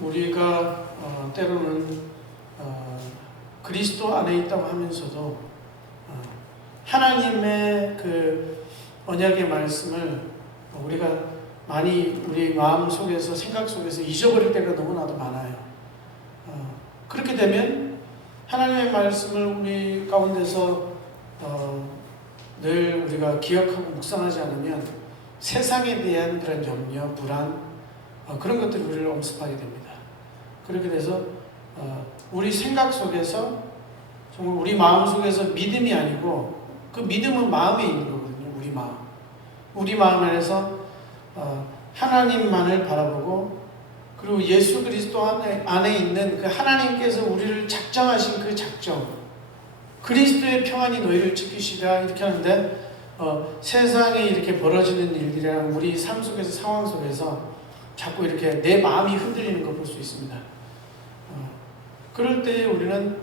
우리가 때로는 그리스도 안에 있다고 하면서도 하나님의 그 언약의 말씀을 우리가 많이 우리 마음 속에서 생각 속에서 잊어버릴 때가 너무나도 많아요. 그렇게 되면 하나님의 말씀을 우리 가운데서 늘 우리가 기억하고 묵상하지 않으면 세상에 대한 그런 염려, 불안 그런 것들이 우리를 엄습하게 됩니다. 그렇게 돼서 우리 생각 속에서 정말 우리 마음 속에서 믿음이 아니고 그 믿음은 마음에 있는 거거든요. 우리 마음 안에서 하나님만을 바라보고 그리고 예수 그리스도 안에 있는 그 하나님께서 우리를 작정하신 그 작정, 그리스도의 평안이 너희를 지키시라 이렇게 하는데 세상에 이렇게 벌어지는 일들이랑 우리 삶 속에서 상황 속에서 자꾸 이렇게 내 마음이 흔들리는 걸 볼 수 있습니다. 그럴 때 우리는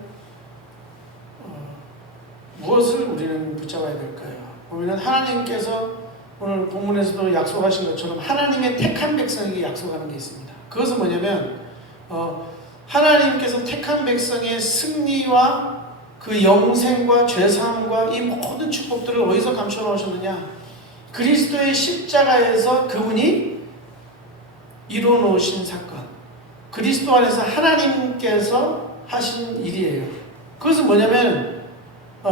무엇을 우리는 붙잡아야 될까요? 보면 하나님께서 오늘 본문에서도 약속하신 것처럼 하나님의 택한 백성에게 약속하는 게 있습니다. 그것은 뭐냐면 하나님께서 택한 백성의 승리와 그 영생과 죄사함과 이 모든 축복들을 어디서 감춰 놓으셨느냐? 그리스도의 십자가에서 그분이 이루어 놓으신 사건, 그리스도 안에서 하나님께서 하신 일이에요. 그것은 뭐냐면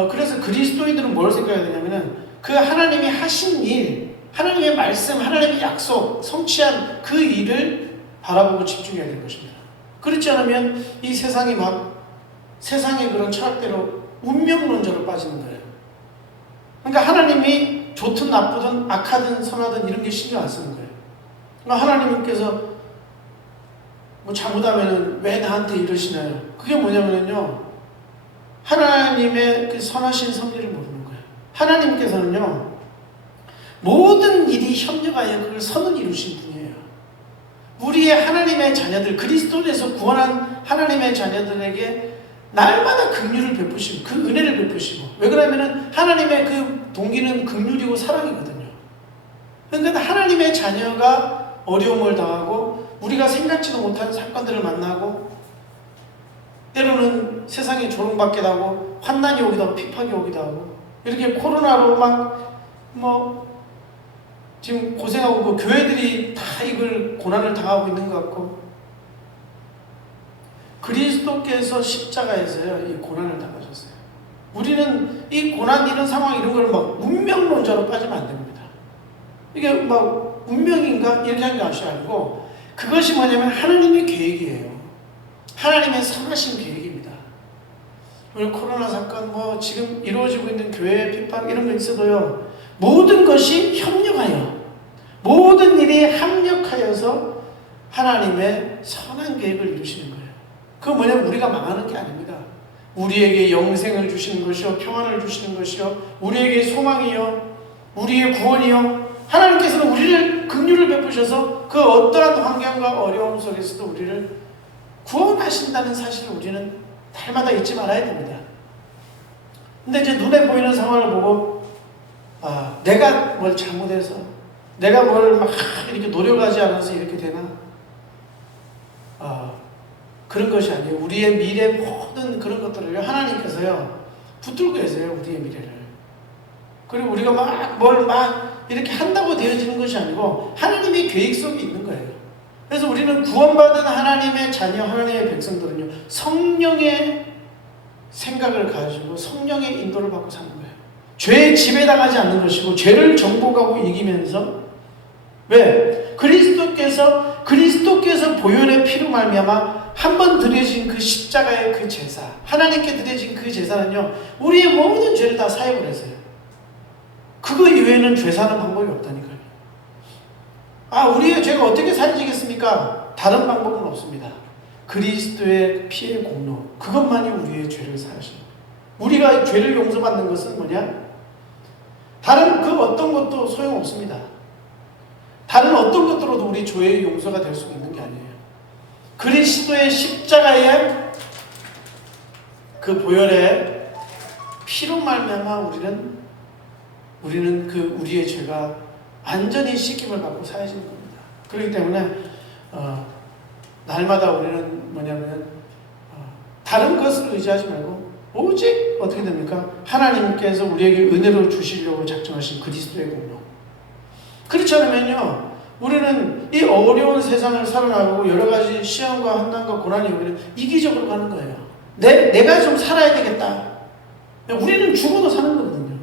그래서 그리스도인들은 뭘 생각해야 되냐면은 그 하나님이 하신 일, 하나님의 말씀, 하나님의 약속, 성취한 그 일을 바라보고 집중해야 될 것입니다. 그렇지 않으면 이 세상이 세상의 그런 철학대로 운명론자로 빠지는 거예요. 그러니까 하나님이 좋든 나쁘든 악하든 선하든 이런 게 신경 안 쓰는 거예요. 그러니까 하나님께서 잘못하면 왜 나한테 이러시나요? 그게 뭐냐면요, 하나님의 그 선하신 섭리를 모르는 거예요. 하나님께서는요, 모든 일이 협력하여 그걸 선을 이루신 분이에요. 우리의 하나님의 자녀들, 그리스도에서 구원한 하나님의 자녀들에게 날마다 긍휼을 베푸시고 그 은혜를 베푸시고, 왜 그러냐면 하나님의 그 동기는 긍휼이고 사랑이거든요. 그러니까 하나님의 자녀가 어려움을 당하고 우리가 생각지도 못한 사건들을 만나고 때로는 세상에 조롱받기도 하고 환난이 오기도 하고 핍박이 오기도 하고 이렇게 코로나로 지금 고생하고 그 교회들이 다 이걸 고난을 당하고 있는 것 같고, 그리스도께서 십자가에서요 이 고난을 당하셨어요. 우리는 이 고난 이런 상황 이런 걸 운명론자로 빠지면 안 됩니다. 이게 운명인가 이렇게 하는 게 아니고 그것이 뭐냐면 하나님의 계획이에요. 하나님의 선하신 계획입니다. 오늘 코로나 사건 지금 이루어지고 있는 교회 핍박 이런 거 있어도요, 모든 것이 협력하여 모든 일이 합력하여서 하나님의 선한 계획을 이루시는 거예요. 그건 뭐냐면 우리가 망하는 게 아닙니다. 우리에게 영생을 주시는 것이요, 평안을 주시는 것이요, 우리에게 소망이요, 우리의 구원이요, 하나님께서는 우리를 긍휼을 베푸셔서 그 어떠한 환경과 어려움 속에서도 우리를 구원하신다는 사실을 우리는 날마다 잊지 말아야 됩니다. 근데 이제 눈에 보이는 상황을 보고 내가 뭘 잘못해서, 내가 뭘 이렇게 노력하지 않아서 이렇게 되나? 그런 것이 아니에요. 우리의 미래 모든 그런 것들을 하나님께서요 붙들고 계세요. 우리의 미래를. 그리고 우리가 이렇게 한다고 되어지는 것이 아니고 하나님의 계획 속에 있는 거예요. 그래서 우리는 구원받은 하나님의 자녀, 하나님의 백성들은요, 성령의 생각을 가지고 성령의 인도를 받고 사는 거예요. 죄에 지배당하지 않는 것이고 죄를 정복하고 이기면서, 왜? 그리스도께서 보혈의 피로 말미암아 한 번 드려진 그 십자가의 그 제사, 하나님께 드려진 그 제사는요 우리의 모든 죄를 다 사해버렸어요. 그거 이외에는 죄 사는 방법이 없다니까요. 우리의 죄가 어떻게 사해지겠습니까? 다른 방법은 없습니다. 그리스도의 피의 공로, 그것만이 우리의 죄를 사하십니다. 우리가 죄를 용서받는 것은 뭐냐? 다른 그 어떤 것도 소용없습니다. 다른 어떤 것들로도 우리 죄의 용서가 될 수 있는 게 아니에요. 그리스도의 십자가의 그 보혈의 피로 말미암아 우리는 그 우리의 죄가 완전히 씻김을 받고 사해지는 겁니다. 그렇기 때문에 날마다 우리는 뭐냐면 다른 것을 의지하지 말고 오직 어떻게 됩니까? 하나님께서 우리에게 은혜로 주시려고 작정하신 그리스도의 공로. 그렇지 않으면요, 우리는 이 어려운 세상을 살아나가고 여러 가지 시험과 환난과 고난이 오면 이기적으로 가는 거예요. 내가 좀 살아야 되겠다. 우리는 죽어도 사는 거거든요.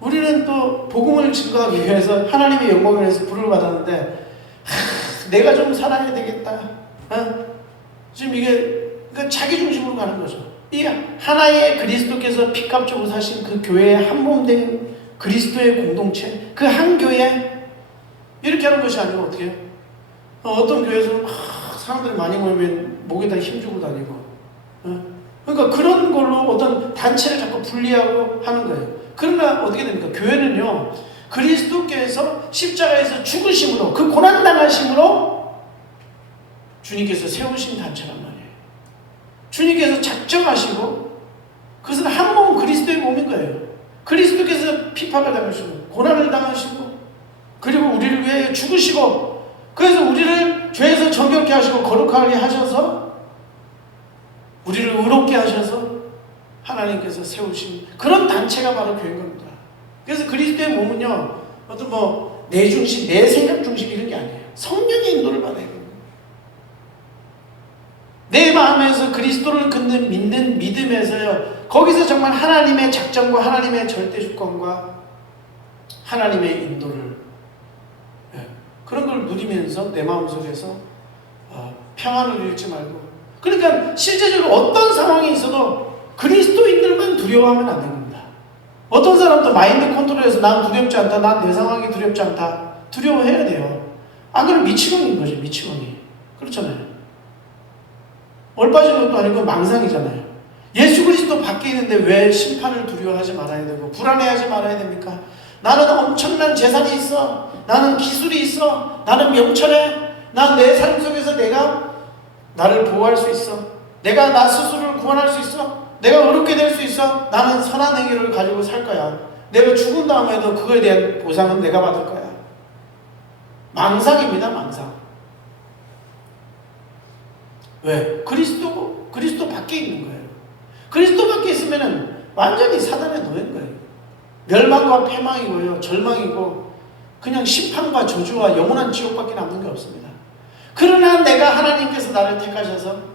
우리는 또 복음을 증거하기 위해서 하나님의 영광을 위해서 부름을 받았는데 내가 좀 살아야 되겠다. 지금 이게 그러니까 자기 중심으로 가는 거죠. 이 하나의 그리스도께서 피값주고 사신 그 교회의 한 몸 된 그리스도의 공동체, 그 한 교회 이렇게 하는 것이 아니고 어떻게 해요? 어떤 교회에서는 사람들이 많이 모이면 목에다 힘주고 다니고, 그러니까 그런 걸로 어떤 단체를 자꾸 분리하고 하는 거예요. 그러나 어떻게 됩니까? 교회는요, 그리스도께서 십자가에서 죽으심으로, 그 고난당하심으로 주님께서 세우신 단체란 말이에요. 주님께서 작정하시고, 그것은 한 몸 그리스도의 몸인 거예요. 그리스도께서 핍박을 당하시고, 고난을 당하시고, 그리고 우리를 위해 죽으시고, 그래서 우리를 죄에서 정결케 하시고 거룩하게 하셔서 우리를 의롭게 하셔서 하나님께서 세우신 그런 단체가 바로 교회인 겁니다. 그래서 그리스도의 몸은요, 어떤 내 중심, 내 생각 중심 이런 게 아니에요. 성령의 인도를 받아야 돼요. 내 마음에서 그리스도를 믿는 믿음에서요, 거기서 정말 하나님의 작정과 하나님의 절대 주권과 하나님의 인도를, 그런 걸 누리면서 내 마음속에서 평안을 잃지 말고, 그러니까 실제적으로 어떤 상황이 있어도 그리스도인들만 두려워하면 안 됩니다. 어떤 사람도 마인드 컨트롤해서 난 두렵지 않다, 난 내 상황이 두렵지 않다, 두려워해야 돼요. 안 그러면 미치광이인 거죠. 미치광이. 그렇잖아요. 얼빠진 것도 아니고 망상이잖아요. 예수 그리스도 밖에 있는데 왜 심판을 두려워하지 말아야 되고 불안해하지 말아야 됩니까? 나는 엄청난 재산이 있어, 나는 기술이 있어, 나는 명철해, 난 내 삶 속에서 내가 나를 보호할 수 있어, 내가 나 스스로를 구원할 수 있어, 내가 어렵게 될 수 있어, 나는 선한 행위를 가지고 살 거야, 내가 죽은 다음에도 그거에 대한 보상은 내가 받을 거야. 망상입니다. 망상. 왜? 그리스도 밖에 있는 거예요. 그리스도 밖에 있으면은 완전히 사단의 노예인 거예요. 멸망과 패망이고요, 절망이고, 그냥 심판과 저주와 영원한 지옥밖에 남는 게 없습니다. 그러나 내가 하나님께서 나를 택하셔서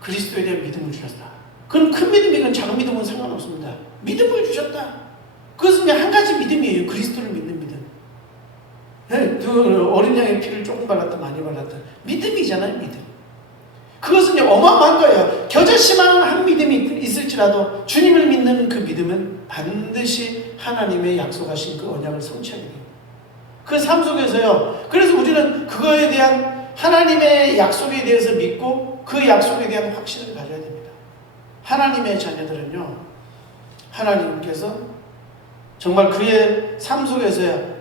그리스도에 대한 믿음을 주셨다. 그건 큰 믿음이건 작은 믿음은 상관없습니다. 믿음을 주셨다. 그것은 그냥 한 가지 믿음이에요. 그리스도를 믿는 믿음. 어린 양의 피를 조금 발랐다 많이 발랐다, 믿음이잖아요. 믿음. 그것은 어마어마한 거예요. 겨자씨만 한 믿음이 있을지라도 주님을 믿는 그 믿음은 반드시 하나님의 약속하신 그 언약을 성취하게 돼요. 그 삶 속에서요, 그래서 우리는 그거에 대한 하나님의 약속에 대해서 믿고 그 약속에 대한 확신을 가져야 됩니다. 하나님의 자녀들은요, 하나님께서 정말 그의 삶 속에서야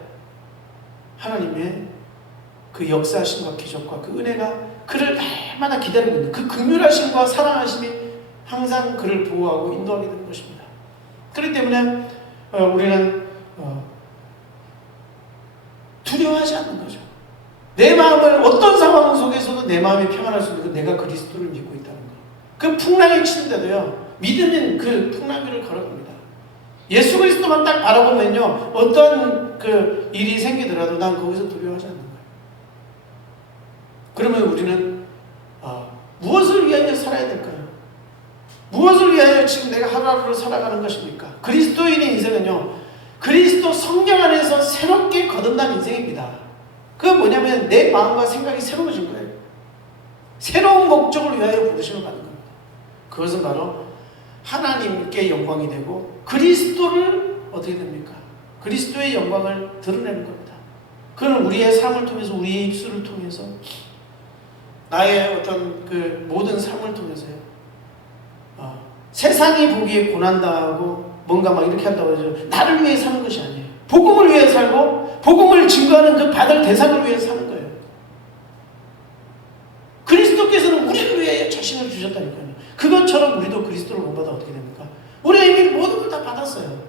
하나님의 그 역사하심과 기적과 그 은혜가 그를 날마다 기다리고 있는 그 긍휼하심과 사랑하심이 항상 그를 보호하고 인도하게 되는 것입니다. 그렇기 때문에 우리는 두려워하지 않는 거죠. 내 마음을 어떤 상황 속에서도 내 마음이 평안할 수 있는 건 내가 그리스도를 믿고 있다는 거. 그 풍랑이 치는데도요, 믿음은 그 풍랑 위를 걸어갑니다. 예수 그리스도만 딱 바라보면요, 어떤 그 일이 생기더라도 난 거기서 두려워하지 않는 거예요. 그러면 우리는 무엇을 위하여 살아야 될까요? 무엇을 위하여 지금 내가 하루하루를 살아가는 것입니까? 그리스도인의 인생은요, 그리스도 성령 안에서 새롭게 거듭난 인생입니다. 그건 뭐냐면 내 마음과 생각이 새로워진 거예요. 새로운 목적을 위하여 부르심을 받는 겁니다. 그것은 바로 하나님께 영광이 되고 그리스도를 어떻게 됩니까? 그리스도의 영광을 드러내는 겁니다. 그건 우리의 삶을 통해서, 우리의 입술을 통해서, 나의 어떤 그 모든 삶을 통해서요, 세상이 보기에 고난당하고 뭔가 막 이렇게 한다고 해서 나를 위해 사는 것이 아니에요. 복음을 위해 살고 복음을 증거하는 그 받을 대상을 위해 사는 거예요. 그리스도께서는 우리를 위해 자신을 주셨다니까요. 그것처럼 우리도 그리스도를 못 받아 어떻게 됩니까? 우리가 이미 모든 걸 다 받았어요.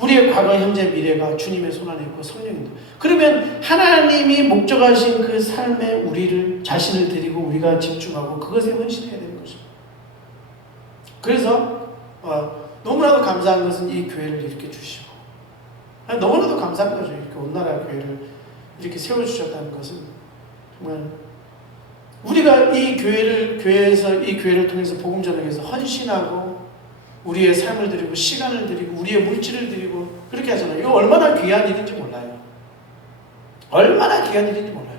우리의 과거, 현재, 미래가 주님의 손 안에 있고 성령입니다. 그러면 하나님이 목적하신 그 삶에 우리를 자신을 드리고 우리가 집중하고 그것에 헌신해야 되는 것입니다. 그래서 너무나도 감사한 것은 이 교회를 이렇게 주시고 너무나도 감사한 거죠. 이렇게 온나라 교회를 이렇게 세워주셨다는 것은 정말 우리가 이 교회를 통해서 복음 전하기 위해서 헌신하고 우리의 삶을 드리고 시간을 드리고 우리의 물질을 드리고 그렇게 하잖아요. 이거 얼마나 귀한 일인지 몰라요. 얼마나 귀한 일인지 몰라요.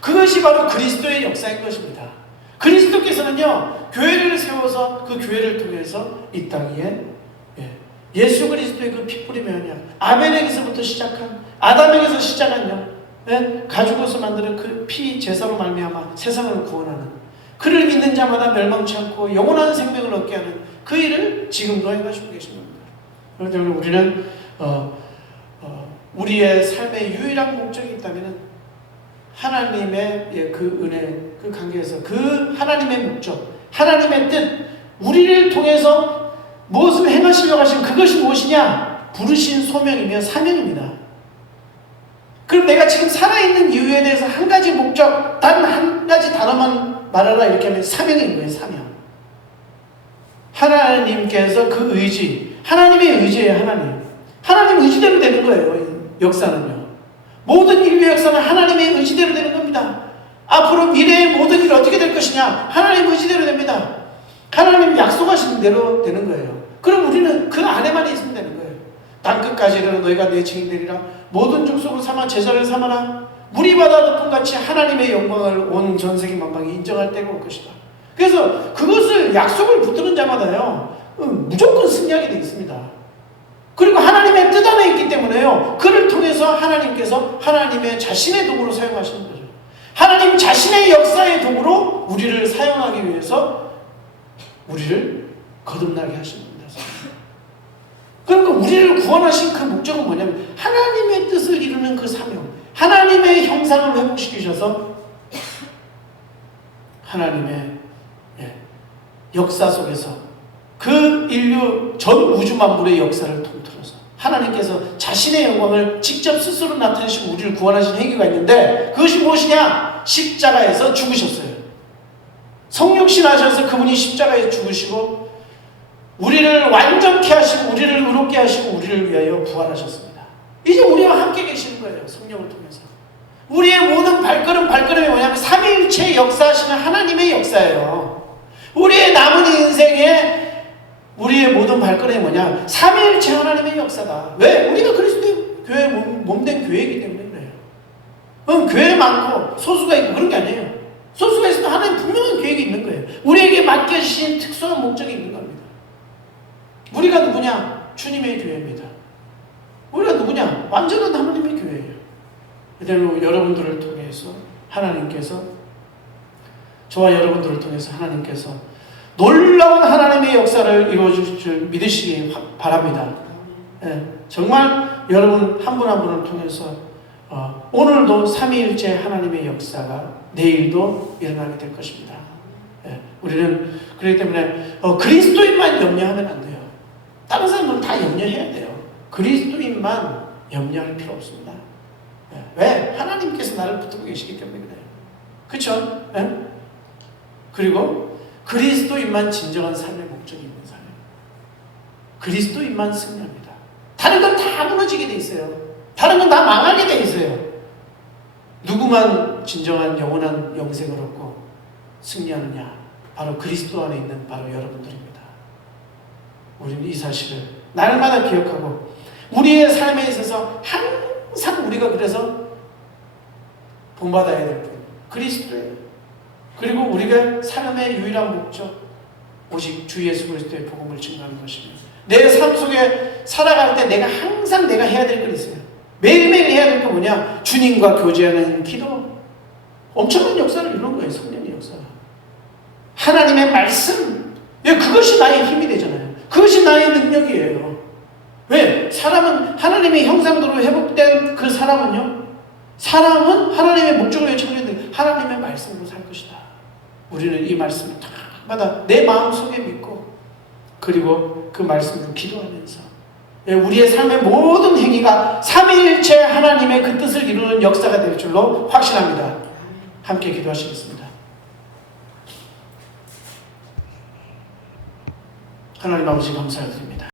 그것이 바로 그리스도의 역사인 것입니다. 그리스도께서는요, 교회를 세워서 그 교회를 통해서 이 땅 위에 예수 그리스도의 그 피뿌림의 언약, 아벨에게서부터 시작한, 아담에게서 시작한 가죽옷을 만드는 그 피 제사로 말미암아 세상을 구원하는, 그를 믿는 자마다 멸망치 않고 영원한 생명을 얻게 하는 그 일을 지금도 행하시고 계신 겁니다. 그렇기 때문에 우리는 우리의 삶의 유일한 목적이 있다면 하나님의 그 은혜, 그 관계에서 그 하나님의 목적, 하나님의 뜻, 우리를 통해서 무엇을 행하시려고 하신 그것이 무엇이냐? 부르신 소명이며 사명입니다. 그럼 내가 지금 살아있는 이유에 대해서 한 가지 목적, 단 한 가지 단어만 말하라 이렇게 하면 사명인 거예요. 사명. 하나님께서 그 의지, 하나님의 의지예요. 하나님 의지대로 되는 거예요. 역사는요. 모든 인류 역사는 하나님의 의지대로 되는 겁니다. 앞으로 미래의 모든 일이 어떻게 될 것이냐? 하나님 의지대로 됩니다. 하나님 약속하신 대로 되는 거예요. 그럼 우리는 그 안에만 있으면 되는 거예요. 땅끝까지 이르러 너희가 내 증인되리라. 모든 족속을 삼아 제자를 삼아라. 물이 바다 덮음같이 하나님의 영광을 온 전세계 만방이 인정할 때가 올 것이다. 그래서 그것을 약속을 붙드는 자마다요, 무조건 승리하게 되어 있습니다. 그리고 하나님의 뜻 안에 있기 때문에요, 그를 통해서 하나님께서 하나님의 자신의 도구로 사용하시는 거죠. 하나님 자신의 역사의 도구로 우리를 사용하기 위해서 우리를 거듭나게 하시는 겁니다. 그러니까 우리를 구원하신 그 목적은 뭐냐면 하나님의 뜻을 이루는 그 사명, 하나님의 형상을 회복시키셔서 하나님의 역사 속에서 그 인류 전 우주 만물의 역사를 통틀어서 하나님께서 자신의 영광을 직접 스스로 나타내시고 우리를 구원하신 행위가 있는데, 그것이 무엇이냐? 십자가에서 죽으셨어요. 성육신하셔서 그분이 십자가에 죽으시고 우리를 완전케 하시고 우리를 의롭게 하시고 우리를 위하여 부활하셨습니다. 이제 우리와 함께 계시는 거예요. 성령을 통해서. 우리의 모든 발걸음이 뭐냐면 삼위일체 역사하시는 하나님의 역사예요. 우리의 남은 인생에 우리의 모든 발걸음이 뭐냐? 삼위일체 하나님의 역사다. 왜? 우리가 그리스도의 교회 몸된 교회이기 때문에 그래요. 교회 많고 소수가 있고 그런 게 아니에요. 소수가 있어도 하나님 분명한 계획이 있는 거예요. 우리에게 맡겨주신 특수한 목적이 있는 겁니다. 우리가 누구냐? 주님의 교회입니다. 우리가 누구냐? 완전한 하나님의 교회예요. 그대로 여러분들을 통해서 하나님께서, 저와 여러분들을 통해서 하나님께서 놀라운 하나님의 역사를 이루어주실 줄 믿으시기 바랍니다. 정말 여러분 한 분 한 분을 통해서 오늘도 삼위일체 하나님의 역사가 내일도 일어나게 될 것입니다. 우리는 그렇기 때문에 그리스도인만 염려하면 안 돼요. 다른 사람들은 다 염려해야 돼요. 그리스도인만 염려할 필요 없습니다. 왜? 하나님께서 나를 붙들고 계시기 때문에 그래요. 그렇죠? 그리고 그리스도인만 진정한 삶의 목적이 있는 사람. 그리스도인만 승리합니다. 다른 건 다 무너지게 돼 있어요. 다른 건 다 망하게 돼 있어요. 누구만 진정한 영원한 영생을 얻고 승리하느냐? 바로 그리스도 안에 있는 바로 여러분들입니다. 우리는 이 사실을 날마다 기억하고 우리의 삶에 있어서 항상 우리가 그래서 본받아야 될 분, 그리스도예요. 그리고 우리가 삶의 유일한 목적, 오직 주 예수 그리스도의 복음을 증거하는 것입니다. 내 삶 속에 살아갈 때 항상 내가 해야 될 건 있어요. 매일매일 해야 될 건 뭐냐? 주님과 교제하는 기도. 엄청난 역사를 이루는 거예요. 성령의 역사. 하나님의 말씀. 그것이 나의 힘이 되잖아요. 그것이 나의 능력이에요. 왜? 사람은 하나님의 형상대로 회복된 그 사람은 하나님의 목적을 위해 창조했는데 하나님의 말씀으로 살 것이다. 우리는 이 말씀을 다마다 내 마음속에 믿고 그리고 그 말씀으로 기도하면서 우리의 삶의 모든 행위가 삼위일체 하나님의 그 뜻을 이루는 역사가 될 줄로 확신합니다. 함께 기도하시겠습니다. 하나님 아버지 감사드립니다.